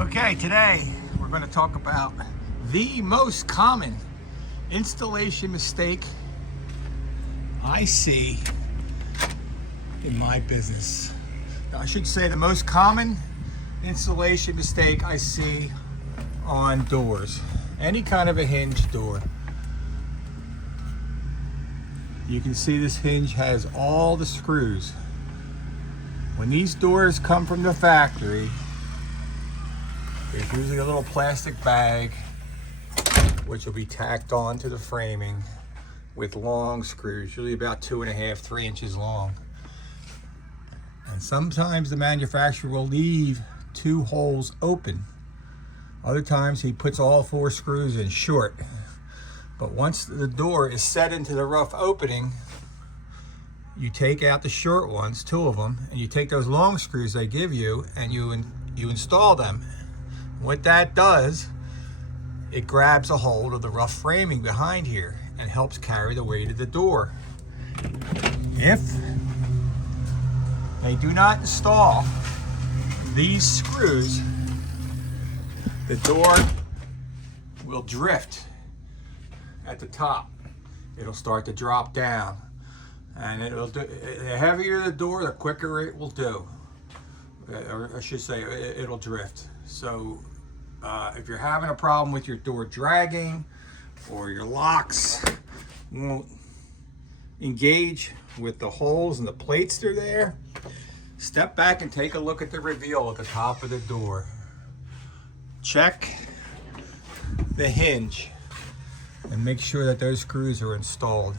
Okay, today we're going to talk about the most common installation mistake I see in my business. I should say the most common installation mistake I see on doors. Any kind of a hinge door. You can see this hinge has all the screws. When these doors come from the factory, there's usually a little plastic bag which will be tacked on to the framing with long screws, usually about 2.5, 3 inches long. And sometimes the manufacturer will leave 2 holes open. Other times he puts all 4 screws in short. But once the door is set into the rough opening, you take out the short ones, 2 of them, and you take those long screws they give you and you install them. What that does, it grabs a hold of the rough framing behind here and helps carry the weight of the door. If they do not install these screws, the door will drift at the top. It'll start to drop down, and the heavier the door, the quicker it will do. Or I should say, it'll drift. So if you're having a problem with your door dragging, or your locks won't engage with the holes and the plates that are there, step back and take a look at the reveal at the top of the door. Check the hinge and make sure that those screws are installed,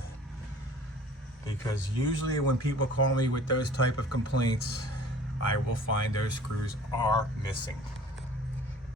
because usually when people call me with those type of complaints, I will find those screws are missing.